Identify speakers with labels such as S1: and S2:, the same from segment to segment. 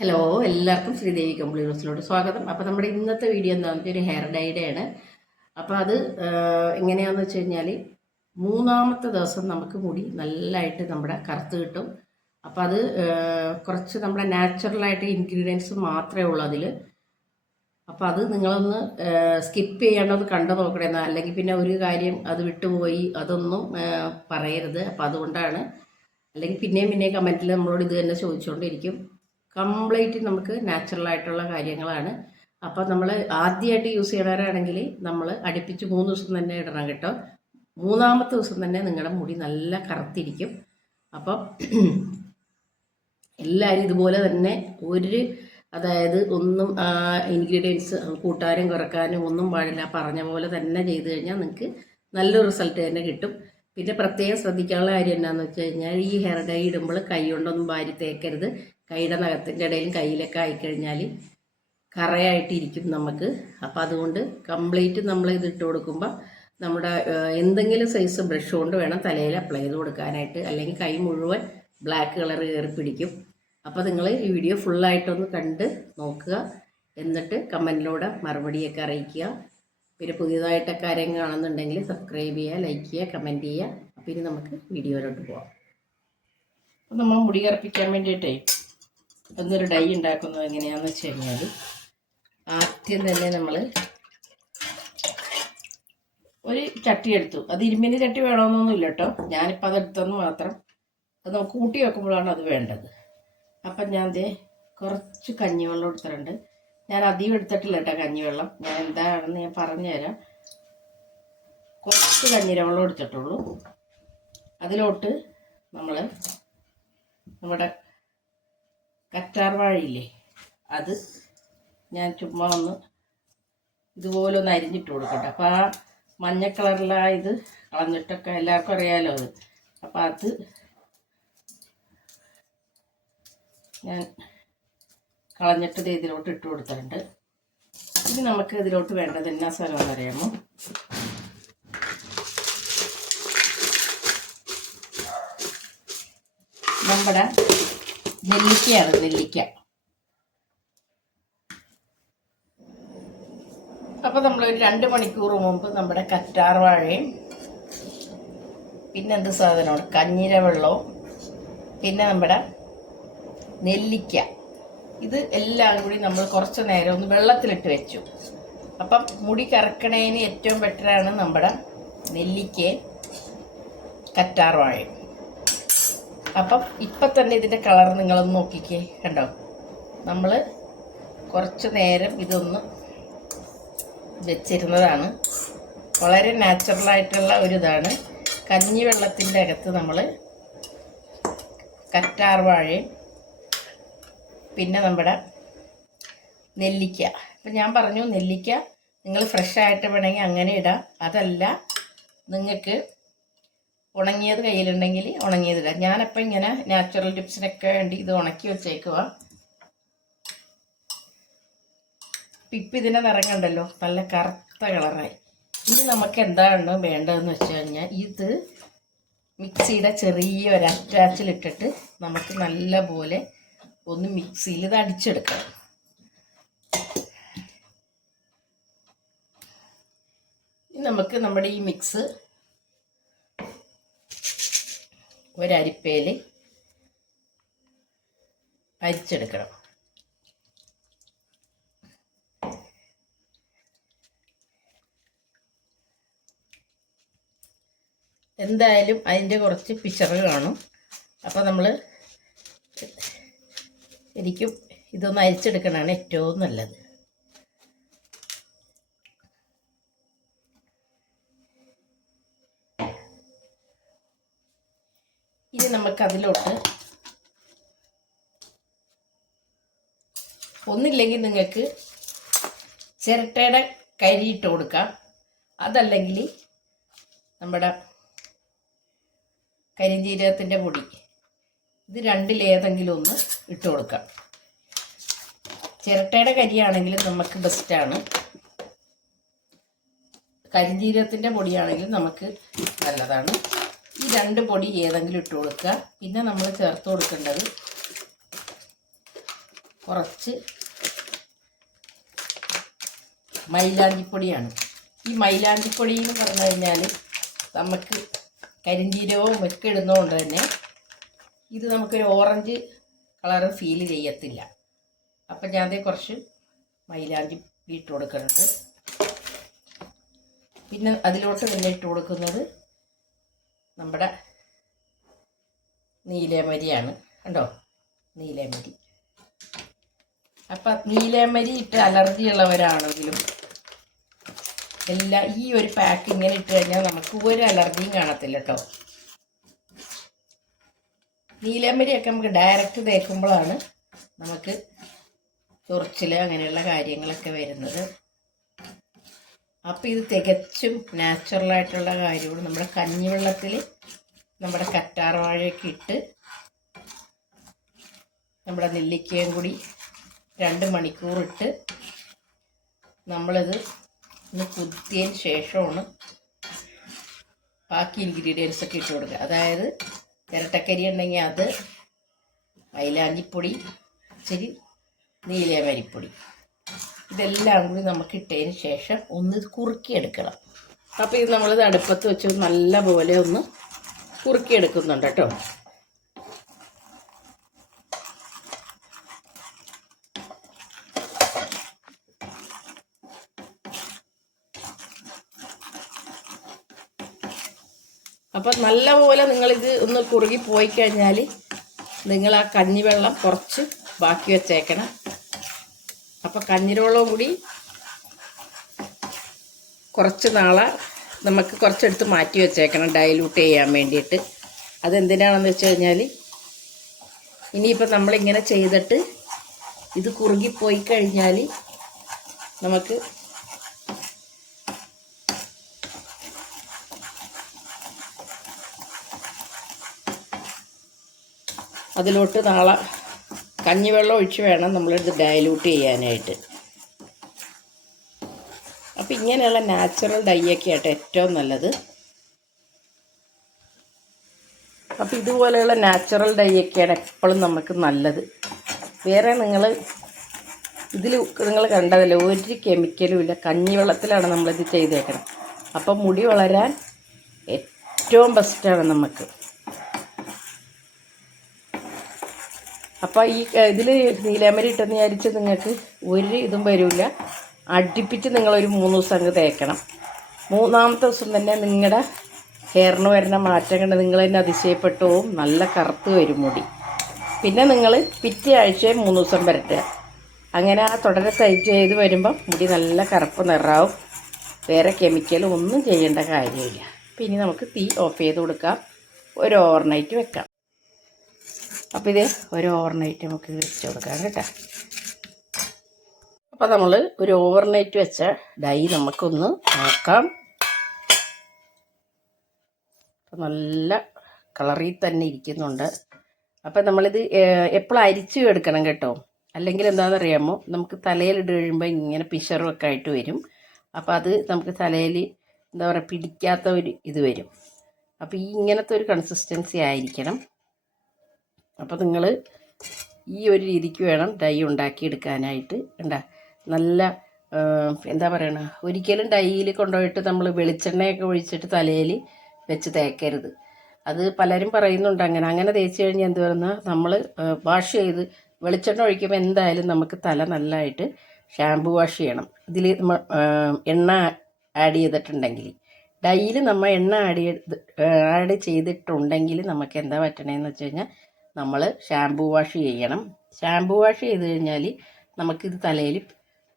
S1: Hello എല്ലാവർക്കും ശ്രീദേവി കമ്പിളി ന്യൂസിലോട്ട് സ്വാഗതം. അപ്പോൾ നമ്മുടെ ഇന്നത്തെ വീഡിയോ എന്താണെന്ന് വെച്ചാൽ ഒരു ഹെയർ ഡൈയുടെ ആണ്. അപ്പോൾ അത് എങ്ങനെയാണെന്ന് വെച്ച് കഴിഞ്ഞാൽ മൂന്നാമത്തെ ദിവസം നമുക്ക് മുടി നല്ലതായിട്ട് നമ്മുടെ കറുത്ത് കിട്ടും. അപ്പോൾ അത് കുറച്ച് നമ്മുടെ നാച്ചുറലായിട്ട് ഇൻഗ്രീഡിയൻസ് മാത്രമേ ഉള്ളൂ അതിൽ അപ്പോൾ അത് നിങ്ങളൊന്ന് സ്കിപ്പ് ചെയ്യേണ്ടത് കണ്ടു നോക്കണേ അല്ലെങ്കിൽ പിന്നെ ഒരു കാര്യം അത് വിട്ടുപോയി അതൊന്നും പറയരുത്. അപ്പോൾ അതുകൊണ്ടാണ്. അല്ലെങ്കിൽ പിന്നെയും പിന്നെയും കമന്റിൽ നമ്മളോട് ഇത് തന്നെ ചോദിച്ചുകൊണ്ടിരിക്കും കംപ്ലീറ്റ് നമുക്ക് നാച്ചുറൽ ആയിട്ടുള്ള കാര്യങ്ങളാണ്. അപ്പോൾ നമ്മൾ ആദ്യമായിട്ട് യൂസ് ചെയ്യണവരാണെങ്കിൽ നമ്മൾ അടുപ്പിച്ച് മൂന്ന് ദിവസം തന്നെ ഇടണം കേട്ടോ. മൂന്നാമത്തെ ദിവസം തന്നെ നിങ്ങളുടെ മുടി നല്ല കറുത്തിരിക്കും. അപ്പം എല്ലാവരും ഇതുപോലെ തന്നെ ഒരു അതായത് ഒന്നും ഇൻഗ്രീഡിയൻസ് കൂട്ടാനും കുറക്കാനും ഒന്നും പാടില്ല. പറഞ്ഞ പോലെ തന്നെ ചെയ്ത് കഴിഞ്ഞാൽ നിങ്ങൾക്ക് നല്ലൊരു റിസൾട്ട് തന്നെ കിട്ടും. പിന്നെ പ്രത്യേകം ശ്രദ്ധിക്കാനുള്ള കാര്യം എന്താണെന്ന് വെച്ച് കഴിഞ്ഞാൽ ഈ ഹെയർ ഡൈ ഇടുമ്പോൾ കൈ കൊണ്ടൊന്നും വാരി തേക്കരുത്. കൈയുടെ നഖത്തിന്റെ ഇടയിലും കയ്യിലൊക്കെ ആയിക്കഴിഞ്ഞാൽ കറയായിട്ടിരിക്കും നമുക്ക്. അപ്പോൾ അതുകൊണ്ട് കംപ്ലീറ്റ് നമ്മൾ ഇത് ഇട്ട് കൊടുക്കുമ്പോൾ നമ്മുടെ എന്തെങ്കിലും സൈസ് ബ്രഷ് കൊണ്ട് വേണം തലയിൽ അപ്ലൈ ചെയ്ത് കൊടുക്കാനായിട്ട്. അല്ലെങ്കിൽ കൈ മുഴുവൻ ബ്ലാക്ക് കളർ കയറി പിടിക്കും. അപ്പോൾ നിങ്ങൾ ഈ വീഡിയോ ഫുള്ളായിട്ടൊന്ന് കണ്ട് നോക്കുക. എന്നിട്ട് കമന്റിലൂടെ മറുപടിയൊക്കെ അറിയിക്കുക. പിന്നെ പുതിയതായിട്ടൊക്കെ ആരെങ്കിലും കാണുന്നുണ്ടെങ്കിൽ സബ്സ്ക്രൈബ് ചെയ്യുക ലൈക്ക് ചെയ്യുക കമന്റ് ചെയ്യുക. അപ്പോൾ ഇനി നമുക്ക് വീഡിയോയിലോട്ട് പോവാം. അപ്പോൾ നമ്മൾ മുടി കറുപ്പിക്കാൻ വേണ്ടിയിട്ടേ ഒന്നൊരു ഡൈ ഉണ്ടാക്കുന്നത് എങ്ങനെയാണെന്ന് വെച്ച് കഴിഞ്ഞാൽ ആദ്യം തന്നെ നമ്മൾ ഒരു ചട്ടി എടുത്തു. അത് ഇരുമ്പിന്റെ ചട്ടി വേണമെന്നൊന്നുമില്ല കേട്ടോ ഞാനിപ്പോൾ അതെടുത്തെന്ന് മാത്രം അത് നമുക്ക് കൂട്ടി വെക്കുമ്പോഴാണ് അത് വേണ്ടത്. അപ്പം ഞാൻ ദേ കുറച്ച് കഞ്ഞിവെള്ളം എടുത്തിട്ടുണ്ട്. ഞാൻ അധികം എടുത്തിട്ടില്ല കേട്ടോ കഞ്ഞിവെള്ളം. ഞാൻ എന്താണെന്ന് ഞാൻ പറഞ്ഞുതരാം. കുറച്ച് കഞ്ഞിരവെള്ളം എടുത്തിട്ടുള്ളൂ. അതിലോട്ട് നമ്മൾ നമ്മുടെ കറ്റാർ വാഴയില്ലേ? അത് ഞാൻ ചുമ്മാ ഒന്ന് ഇതുപോലെ ഒന്ന് അരിഞ്ഞിട്ട് കൊടുക്കട്ടെ. അപ്പോൾ ആ മഞ്ഞ കളറിലെ ഇത് കളഞ്ഞിട്ടൊക്കെ എല്ലാവർക്കും അറിയാലോ അത്. അപ്പോൾ അത് ഞാൻ കളഞ്ഞിട്ട് ഇതിലോട്ട് ഇട്ട് കൊടുത്തിട്ടുണ്ട്. ഇനി നമുക്ക് ഇതിലോട്ട് വേണ്ടത് എന്നാ സ്ഥലമെന്ന് അറിയാമോ? നമ്മുടെ നെല്ലിക്കയാണ് നെല്ലിക്ക. അപ്പോൾ നമ്മൾ ഒരു രണ്ട് മണിക്കൂർ മുമ്പ് നമ്മുടെ കറ്റാർ വാഴയും പിന്നെ എന്ത് സാധനമാണ് കഞ്ഞിര വെള്ളവും പിന്നെ നമ്മുടെ നെല്ലിക്ക. ഇത് എല്ലാം കൂടി നമ്മൾ കുറച്ച് നേരം ഒന്ന് വെള്ളത്തിലിട്ട് വെച്ചു. അപ്പം മുടി കറക്കണേന് ഏറ്റവും ബെറ്ററാണ് നമ്മുടെ നെല്ലിക്കയും കറ്റാർ വാഴയും. അപ്പം ഇപ്പം തന്നെ ഇതിന്റെ കളർ നിങ്ങളൊന്ന് നോക്കിക്കേ കണ്ടോ? നമ്മൾ കുറച്ച് നേരം ഇതൊന്ന് വെച്ചിരുന്നതാണ്. വളരെ നാച്ചുറലായിട്ടുള്ള ഒരു കഞ്ഞി വെള്ളത്തിന്റെ അകത്ത് നമ്മൾ കറ്റാർ വാഴയും പിന്നെ നമ്മുടെ നെല്ലിക്ക. അപ്പം ഞാൻ പറഞ്ഞു നെല്ലിക്ക നിങ്ങൾ ഫ്രഷ് ആയിട്ട് വേണമെങ്കിൽ അങ്ങനെ ഇടാം. അതല്ല നിങ്ങൾക്ക് ഉണങ്ങിയത് കയ്യിലുണ്ടെങ്കിൽ ഉണങ്ങിയത് ഇടാം ഞാനപ്പോൾ ഇങ്ങനെ നാച്ചുറൽ ടിപ്സിനൊക്കെ വേണ്ടി ഇത് ഉണക്കി വെച്ചേക്കുക ഇപ്പം ഇതിന്റെ നിറങ്ങണ്ടല്ലോ നല്ല കറുത്ത കളറായി. ഇനി നമുക്ക് എന്താണ് വേണ്ടതെന്ന് വെച്ച് കഴിഞ്ഞാൽ ഇത് മിക്സിയുടെ ചെറിയ ഒരു അറ്റാച്ചിലിട്ടിട്ട് നമുക്ക് നല്ല പോലെ ഒന്ന് മിക്സിയിൽ ഇത് അടിച്ചെടുക്കണം നമുക്ക് നമ്മുടെ ഈ മിക്സ് ഒരരിപ്പയിൽ അരിച്ചെടുക്കണം. എന്തായാലും അതിന്റെ കുറച്ച് പിശറ് കാണും. അപ്പോൾ നമ്മൾ ശരിക്കും ഇതൊന്ന് അരിച്ചെടുക്കണതാണ് ഏറ്റവും നല്ലത് ഇനി നമുക്ക് അതിലോട്ട് ഒന്നില്ലെങ്കിൽ നിങ്ങൾക്ക് ചിരട്ടയുടെ കരി ഇട്ട് കൊടുക്കാം. അതല്ലെങ്കിൽ നമ്മുടെ കരിഞ്ജീരകത്തിന്റെ പൊടി. ഇത് രണ്ടിലേതെങ്കിലും ഒന്ന് ഇട്ട് കൊടുക്കാം. ചിരട്ടയുടെ കരിയാണെങ്കിൽ നമുക്ക് ബെസ്റ്റാണ് കരിഞ്ജീരകത്തിന്റെ പൊടിയാണെങ്കിൽ നമുക്ക് നല്ലതാണ്. ഈ രണ്ട് പൊടി ഏതെങ്കിലും ഇട്ട് കൊടുക്കുക. പിന്നെ നമ്മൾ ചേർത്ത് കൊടുക്കേണ്ടത് കുറച്ച് മൈലാഞ്ചിപ്പൊടിയാണ്. ഈ മൈലാഞ്ചിപ്പൊടി എന്ന് പറഞ്ഞു കഴിഞ്ഞാൽ നമുക്ക് കരിഞ്ചീരവും ഒക്കെ ഇടുന്നതുകൊണ്ട് തന്നെ ഇത് നമുക്കൊരു ഓറഞ്ച് കളറ് ഫീൽ ചെയ്യത്തില്ല. അപ്പം ഞാൻ അതേ കുറച്ച് മൈലാഞ്ചി ഇട്ട് കൊടുക്കുന്നുണ്ട്. പിന്നെ അതിലോട്ട് പിന്നെ ഇട്ട് കൊടുക്കുന്നത് നമ്മുടെ നീലേമരിയാണ്. കണ്ടോ? നീലേമരി. അപ്പം നീലേമരി ഇട്ട് അലർജി ഉള്ളവരാണെങ്കിലും എല്ലാ ഈ ഒരു പാക്ക് ഇങ്ങനെ ഇട്ട് കഴിഞ്ഞാൽ നമുക്ക് ഒരു അലർജിയും കാണത്തില്ല കേട്ടോ. നീലേമരിയൊക്കെ നമുക്ക് ഡയറക്റ്റ് തേക്കുമ്പോഴാണ് നമുക്ക് ചൊറിച്ചിൽ അങ്ങനെയുള്ള കാര്യങ്ങളൊക്കെ വരുന്നത്. അപ്പോൾ ഇത് തികച്ചും നാച്ചുറലായിട്ടുള്ള കാര്യമാണ്. നമ്മുടെ കഞ്ഞിവെള്ളത്തിൽ നമ്മുടെ കറ്റാർവാഴയൊക്കെ ഇട്ട് നമ്മുടെ നെല്ലിക്കയും കൂടി രണ്ട് മണിക്കൂറിട്ട് നമ്മളിത് ഒന്ന് കുത്തിയതിന് ശേഷമാണ് ബാക്കി ഇൻഗ്രീഡിയൻസ് ഒക്കെ ഇട്ട് കൊടുക്കുക. അതായത് ചിരട്ടക്കരി ഉണ്ടെങ്കിൽ അത് മൈലാഞ്ചിപ്പൊടി ഇച്ചിരി നീലമരിപ്പൊടി ഇതെല്ലാം കൂടി നമുക്ക് ഇട്ടതിന് ശേഷം ഒന്ന് കുറുക്കിയെടുക്കണം. അപ്പോൾ ഇത് നമ്മളിത് അടുപ്പത്ത് വെച്ച് നല്ല പോലെ ഒന്ന് കുറുക്കിയെടുക്കുന്നുണ്ട് കേട്ടോ. അപ്പം നല്ലപോലെ നിങ്ങളിത് ഒന്ന് കുറുകി പോയി കഴിഞ്ഞാൽ നിങ്ങൾ ആ കഞ്ഞിവെള്ളം കുറച്ച് ബാക്കി വെച്ചേക്കണം. അപ്പം കഞ്ഞിരോളവും കൂടി കുറച്ച് നാളെ നമുക്ക് കുറച്ചെടുത്ത് മാറ്റി വെച്ചേക്കണം ഡൈലൂട്ട് ചെയ്യാൻ വേണ്ടിയിട്ട്. അതെന്തിനാണെന്ന് വെച്ച് കഴിഞ്ഞാൽ ഇനിയിപ്പോൾ നമ്മളിങ്ങനെ ചെയ്തിട്ട് ഇത് കുറുകിപ്പോയി കഴിഞ്ഞാൽ നമുക്ക് അതിലോട്ട് നാളെ കഞ്ഞിവെള്ളം ഒഴിച്ച് വേണം നമ്മളിത് ഡയലൂട്ട് ചെയ്യാനായിട്ട്. അപ്പം ഇങ്ങനെയുള്ള നാച്ചുറൽ ഡൈ ഒക്കെ ആയിട്ട് ഏറ്റവും നല്ലത്. അപ്പം ഇതുപോലെയുള്ള നാച്ചുറൽ ഡൈ ഒക്കെയാണ് എപ്പോഴും നമുക്ക് നല്ലത്. വേറെ നിങ്ങൾ ഇതിൽ നിങ്ങൾ കണ്ടതല്ല ഒരു കെമിക്കലും ഇല്ല കഞ്ഞിവെള്ളത്തിലാണ് നമ്മളിത് ചെയ്തേക്കണം. അപ്പം മുടി വളരാൻ ഏറ്റവും ബെസ്റ്റാണ് നമുക്ക്. അപ്പോൾ ഈ ഇതിൽ നീലാമരി ഇട്ടെന്ന് വിചാരിച്ച് നിങ്ങൾക്ക് ഒരു ഇതും വരില്ല. അടുപ്പിച്ച് നിങ്ങളൊരു മൂന്ന് ദിവസം അങ്ങ് തേക്കണം. മൂന്നാമത്തെ ദിവസം തന്നെ നിങ്ങളുടെ ഹെയറിന് വരുന്ന മാറ്റം കണ്ട് നിങ്ങൾ തന്നെ അതിശയപ്പെട്ടു പോവും നല്ല കറുത്ത് വരും മുടി. പിന്നെ നിങ്ങൾ പിറ്റേ ആഴ്ച മൂന്ന് ദിവസം വരട്ടുക അങ്ങനെ ആ തുടരെ തയ്ച്ച് ചെയ്ത് വരുമ്പം മുടി നല്ല കറുപ്പ് നിറാവും. വേറെ കെമിക്കലും ഒന്നും ചെയ്യേണ്ട കാര്യമില്ല. പിന്നെ നമുക്ക് തീ ഓഫ് ചെയ്ത് കൊടുക്കാം. ഒരു ഓവർനൈറ്റ് വെക്കാം. അപ്പോൾ ഇത് ഒരു ഓവർനൈറ്റ് നമുക്ക് വെച്ച് കൊടുക്കാം കേട്ടോ. അപ്പോൾ നമ്മൾ ഒരു ഓവർനൈറ്റ് വെച്ച ഡൈ നമുക്കൊന്ന് ആക്കാം. നല്ല കളറിൽ തന്നെ ഇരിക്കുന്നുണ്ട്. അപ്പം നമ്മളിത് എപ്പോഴും അരിച്ചു എടുക്കണം കേട്ടോ. അല്ലെങ്കിൽ എന്താണെന്നറിയാമോ? നമുക്ക് തലയിലിട്ട് കഴിയുമ്പോൾ ഇങ്ങനെ പിഷറൊക്കെ ആയിട്ട് വരും. അപ്പോൾ അത് നമുക്ക് തലയിൽ എന്താ പറയുക പിടിക്കാത്ത ഒരു ഇത് വരും. അപ്പോൾ ഈ ഇങ്ങനത്തെ ഒരു കൺസിസ്റ്റൻസി ആയിരിക്കണം. അപ്പോൾ നിങ്ങൾ ഈ ഒരു രീതിക്ക് വേണം ഡൈ ഉണ്ടാക്കിയെടുക്കാനായിട്ട്. ഉണ്ടാ നല്ല എന്താ പറയണ? ഒരിക്കലും ഡൈയിൽ കൊണ്ടുപോയിട്ട് നമ്മൾ വെളിച്ചെണ്ണയൊക്കെ ഒഴിച്ചിട്ട് തലയിൽ വെച്ച് തേക്കരുത്. അത് പലരും പറയുന്നുണ്ട് അങ്ങനെ. അങ്ങനെ തേച്ച് കഴിഞ്ഞാൽ എന്ത് പറയുന്ന? നമ്മൾ വാഷ് ചെയ്ത് വെളിച്ചെണ്ണ ഒഴിക്കുമ്പോൾ എന്തായാലും നമുക്ക് തല നല്ലതായിട്ട് ഷാമ്പു വാഷ് ചെയ്യണം. ഇതിൽ എണ്ണ ആഡ് ചെയ്തിട്ടുണ്ടെങ്കിൽ ഡൈയിൽ നമ്മൾ എണ്ണ ആഡ് ചെയ്ത് ആഡ് ചെയ്തിട്ടുണ്ടെങ്കിൽ നമുക്ക് എന്താ പറ്റണേന്ന് വെച്ച് കഴിഞ്ഞാൽ നമ്മൾ ഷാമ്പു വാഷ് ചെയ്യണം. ഷാമ്പു വാഷ് ചെയ്ത് കഴിഞ്ഞാൽ നമുക്കിത് തലയിൽ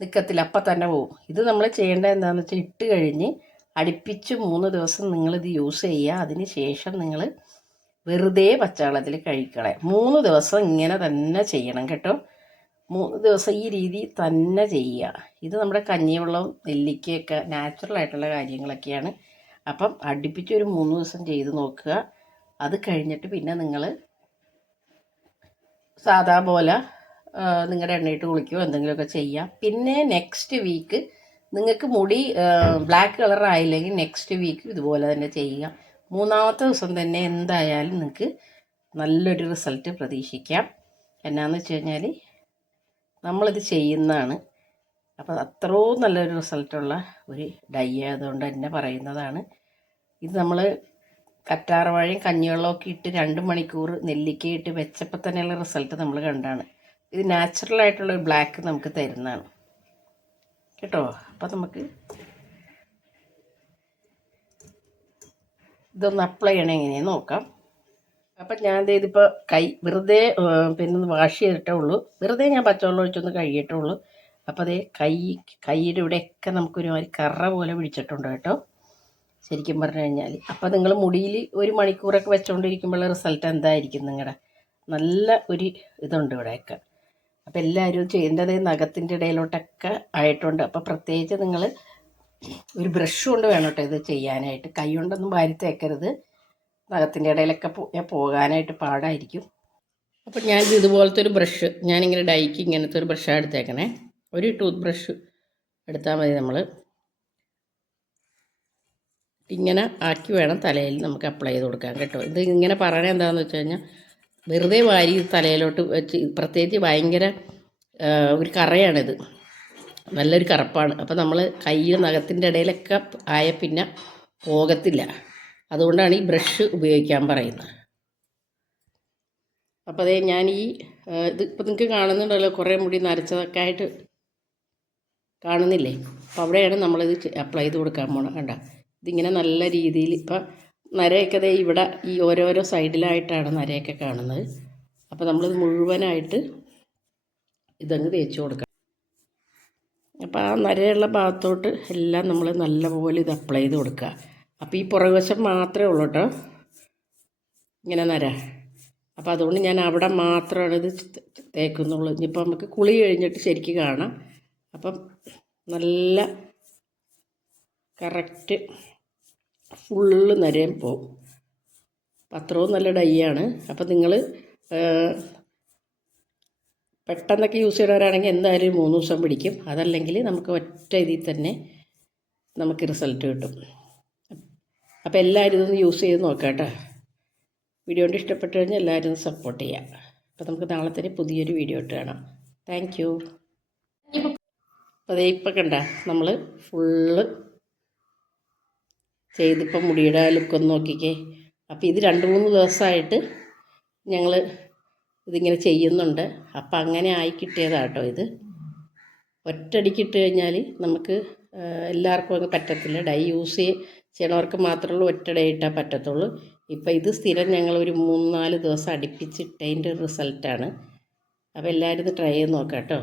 S1: നിൽക്കത്തില്ല അപ്പം തന്നെ പോകും ഇത് നമ്മൾ ചെയ്യേണ്ട എന്താണെന്ന് വെച്ചാൽ ഇട്ട് കഴിഞ്ഞ് അടുപ്പിച്ച് മൂന്ന് ദിവസം നിങ്ങളിത് യൂസ് ചെയ്യുക അതിന് ശേഷം നിങ്ങൾ വെറുതെ പച്ചവെള്ളത്തിൽ കഴിക്കണേ മൂന്ന് ദിവസം ഇങ്ങനെ തന്നെ ചെയ്യണം കേട്ടോ. മൂന്ന് ദിവസം ഈ രീതി തന്നെ ചെയ്യുക ഇത് നമ്മുടെ കഞ്ഞിവെള്ളവും നെല്ലിക്കയൊക്കെ നാച്ചുറൽ ആയിട്ടുള്ള കാര്യങ്ങളൊക്കെയാണ്. അപ്പം അടുപ്പിച്ച് ഒരു മൂന്ന് ദിവസം ചെയ്ത് നോക്കുക. അത് കഴിഞ്ഞിട്ട് പിന്നെ നിങ്ങൾ സാധാ പോലെ നിങ്ങളുടെ എണ്ണയിട്ട് കുളിക്കുകയോ എന്തെങ്കിലുമൊക്കെ ചെയ്യാം. പിന്നെ നെക്സ്റ്റ് വീക്ക് നിങ്ങൾക്ക് മുടി ബ്ലാക്ക് കളർ ആയില്ലെങ്കിൽ നെക്സ്റ്റ് വീക്ക് ഇതുപോലെ തന്നെ ചെയ്യുക. മൂന്നാമത്തെ ദിവസം തന്നെ എന്തായാലും നിങ്ങൾക്ക് നല്ലൊരു റിസൾട്ട് പ്രതീക്ഷിക്കാം. എന്നാന്ന് വെച്ച് കഴിഞ്ഞാൽ നമ്മളിത് ചെയ്യുന്നതാണ്. അപ്പോൾ അത്രയും നല്ലൊരു റിസൾട്ടുള്ള ഒരു ഡൈ ആയതുകൊണ്ട് തന്നെ പറയുന്നതാണ്. ഇത് നമ്മൾ കറ്റാർവാഴയും കഞ്ഞിവെള്ളമൊക്കെ ഇട്ട് രണ്ട് മണിക്കൂർ നെല്ലിക്കയിട്ട് വെച്ചപ്പോൾ തന്നെയുള്ള റിസൾട്ട് നമ്മൾ കണ്ടാണ്. ഇത് നാച്ചുറൽ ആയിട്ടുള്ള ഒരു ബ്ലാക്ക് നമുക്ക് തരുന്നതാണ്. കേട്ടോ? അപ്പോൾ നമുക്ക് ഇതൊന്ന് അപ്ലൈ ചെയ്യണേ എങ്ങനെയാണെന്ന് നോക്കാം. അപ്പം ഞാൻ ഇതിപ്പോൾ കൈ വെറുതെ പിന്നെ ഒന്ന് വാഷ് ചെയ്തിട്ടേ ഉള്ളൂ. വെറുതെ ഞാൻ പച്ചവെള്ളം ഒഴിച്ചൊന്ന് കഴുകിയിട്ടേ ഉള്ളൂ. അപ്പോൾ അതേ കൈ കൈയുടെ ഇവിടെയൊക്കെ നമുക്കൊരുമാതിരി കറ പോലെ പിടിച്ചിട്ടുണ്ട് കേട്ടോ. ശരിക്കും പറഞ്ഞു കഴിഞ്ഞാൽ അപ്പോൾ നിങ്ങൾ മുടിയിൽ ഒരു മണിക്കൂറൊക്കെ വെച്ചുകൊണ്ടിരിക്കുമ്പോഴുള്ള റിസൾട്ട് എന്തായിരിക്കും നിങ്ങളുടെ നല്ല ഒരു ഇതുണ്ട് ഇവിടെയൊക്കെ. അപ്പോൾ എല്ലാവരും ചെയ്യേണ്ടത് നഖത്തിന്റെ ഇടയിലോട്ടൊക്കെ ആയിട്ടുണ്ട്. അപ്പോൾ പ്രത്യേകിച്ച് നിങ്ങൾ ഒരു ബ്രഷ് കൊണ്ട് വേണം കേട്ടോ ഇത് ചെയ്യാനായിട്ട്. കൈ കൊണ്ടൊന്നും വാരി തേക്കരുത്. നഖത്തിന്റെ ഇടയിലൊക്കെ പോകാനായിട്ട് പാടായിരിക്കും. അപ്പോൾ ഞാൻ ഇതുപോലത്തെ ഒരു ബ്രഷ് ഞാനിങ്ങനെ ഡൈക്ക് ഇങ്ങനത്തെ ഒരു ബ്രഷാണ് എടുത്തേക്കണേ. ഒരു ടൂത്ത് ബ്രഷ് എടുത്താൽ മതി നമ്മൾ ഇങ്ങനെ ആക്കി വേണം തലയിൽ നമുക്ക് അപ്ലൈ ചെയ്ത് കൊടുക്കാൻ കേട്ടോ. ഇത് ഇങ്ങനെ പറയണത് എന്താണെന്ന് വെച്ച് കഴിഞ്ഞാൽ വെറുതെ വാരി തലയിലോട്ട് വെച്ച് പ്രത്യേകിച്ച് ഭയങ്കര ഒരു കറയാണിത്. നല്ലൊരു കറുപ്പാണ്. അപ്പോൾ നമ്മൾ കയ്യിൽ നഖത്തിന്റെ ഇടയിലൊക്കെ ആയ പിന്നെ പോകത്തില്ല. അതുകൊണ്ടാണ് ഈ ബ്രഷ് ഉപയോഗിക്കാൻ പറയുന്നത്. അപ്പോൾ അതേ ഞാൻ ഈ ഇത് ഇപ്പോൾ നിങ്ങൾക്ക് കാണുന്നുണ്ടല്ലോ കുറേ മുടി നരച്ചതൊക്കെ ആയിട്ട് കാണുന്നില്ലേ? അപ്പോൾ അവിടെയാണ് നമ്മളിത് അപ്ലൈ ചെയ്ത് കൊടുക്കാൻ പോകണം കണ്ട? ഇതിങ്ങനെ നല്ല രീതിയിൽ ഇപ്പം നരയൊക്കെ ദേ ഇവിടെ ഈ ഓരോരോ സൈഡിലായിട്ടാണ് നരയൊക്കെ കാണുന്നത്. അപ്പോൾ നമ്മളിത് മുഴുവനായിട്ട് ഇതങ്ങ് തേച്ച് കൊടുക്കാം. അപ്പോൾ ആ നരയുള്ള ഭാഗത്തോട്ട് എല്ലാം നമ്മൾ നല്ലപോലെ ഇത് അപ്ലൈ ചെയ്ത് കൊടുക്കുക അപ്പോൾ ഈ പുറകുവശം മാത്രമേ ഉള്ളൂ കേട്ടോ ഇങ്ങനെ നര. അപ്പോൾ അതുകൊണ്ട് ഞാൻ അവിടെ മാത്രമാണ് ഇത് തേക്കുന്നുള്ളൂ. ഇനിയിപ്പോൾ നമുക്ക് കുളി കഴിഞ്ഞിട്ട് ശരിക്ക് കാണാം. അപ്പം നല്ല കറക്റ്റ് ഫുള്ള് നരയും പോവും. പത്രവും നല്ല ഡൈ ആണ് അപ്പം നിങ്ങൾ പെട്ടെന്നൊക്കെ യൂസ് ചെയ്യണവരാണെങ്കിൽ എന്തായാലും മൂന്ന് ദിവസം പിടിക്കും. അതല്ലെങ്കിൽ നമുക്ക് ഒറ്റ ഇതിൽ തന്നെ നമുക്ക് റിസൾട്ട് കിട്ടും. അപ്പോൾ എല്ലാവരും ഇതൊന്ന് യൂസ് ചെയ്ത് നോക്കാം കേട്ടോ. വീഡിയോ കൊണ്ട് ഇഷ്ടപ്പെട്ടു കഴിഞ്ഞാൽ എല്ലാവരും സപ്പോർട്ട് ചെയ്യാം. അപ്പോൾ നമുക്ക് നാളെ തന്നെ പുതിയൊരു വീഡിയോ ഇട്ട് കാണാം. താങ്ക് യു അപ്പോൾ അതേ ഇപ്പം കണ്ട നമ്മൾ ഫുള്ള് ചെയ്തിപ്പം മുടിയുടെ ലുക്കൊന്ന് നോക്കിക്കേ. അപ്പോൾ ഇത് രണ്ട് മൂന്ന് ദിവസമായിട്ട് ഞങ്ങൾ ഇതിങ്ങനെ ചെയ്യുന്നുണ്ട്. അപ്പം അങ്ങനെ ആയി കിട്ടിയതാട്ടോ ഇത്. ഒറ്റടിക്കിട്ട് കഴിഞ്ഞാൽ നമുക്ക് എല്ലാവർക്കും അങ്ങ് പറ്റത്തില്ല. ഡൈ യൂസ് ചെയ്യ ചെയ്യണവർക്ക് മാത്രമേ ഉള്ളൂ ഒറ്റ ഡൈ ഇട്ടാൽ പറ്റത്തുള്ളൂ. ഇപ്പം ഇത് സ്ഥിരം ഞങ്ങൾ ഒരു മൂന്ന് നാല് ദിവസം അടുപ്പിച്ചിട്ടതിന്റെ റിസൾട്ടാണ് അപ്പോൾ എല്ലാവരും ഇത് ട്രൈ ചെയ്ത് നോക്കാം കേട്ടോ